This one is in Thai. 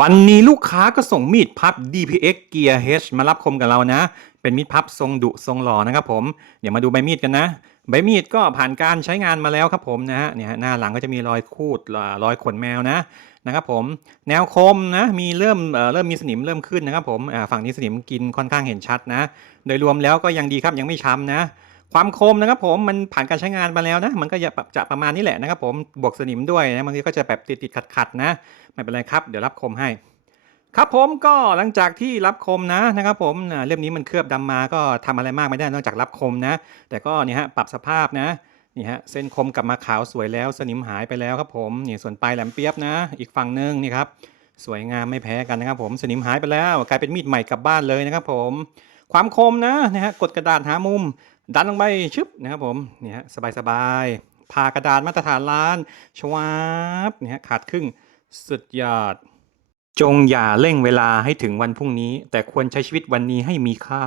วันนี้ลูกค้าก็ส่งมีดพับ DPX Gear H มารับคมกับเรานะ เป็นมีดพับทรงดุทรงหล่อนะครับผม เดี๋ยวมาดูใบมีดกันนะ ใบมีดก็ผ่านการใช้งานมาแล้วครับผมนะฮะ เนี่ยหน้าหลังก็จะมีรอยคูดรอยขนแมวนะนะครับผม แนวคมนะ มีเริ่มเริ่มมีสนิมเริ่มขึ้นนะครับผม ฝั่งนี้สนิมกินค่อนข้างเห็นชัดนะ โดยรวมแล้วก็ยังดีครับยังไม่ช้ำนะ ความคมนะครับผมมันผ่านการใช้งานมาแล้วนะ มันก็จะจะประมาณนี้แหละนะครับผมบวกสนิมด้วยนะบางทีก็จะแบบติดติดขัดขัดๆนะ ไม่เป็นไรครับ เดี๋ยวรับคมให้ ครับผมก็หลังจากที่รับคมนะนะครับผมอ่าเล่มนี้มันเคลือบดำมาก็ทำอะไรมากไม่ได้นอกจากรับคมนะ แต่ก็นี่ฮะปรับสภาพนะนี่ฮะเส้นคมกลับมาขาวสวยแล้ว สนิมหายไปแล้วครับผมนี่ส่วนปลายแหลมเปียบนะ อีกฝั่งหนึงนี่ครับสวยงามไม่แพ้กันนะครับผมสนิมหายไปแล้ว กลายเป็นมีดใหม่กลับบ้านเลยนะครับผมความคมนะนะฮะกดกระดาษหามุม ดันลงไปชึบนะครับผมเนี่ยสบายๆผ่ากระดาษมาตรฐานล้านชวาบนี่ยขาดครึ่งสุดยอด จงอย่าเร่งเวลาให้ถึงวันพรุ่งนี้ แต่ควรใช้ชีวิตวันนี้ให้มีค่า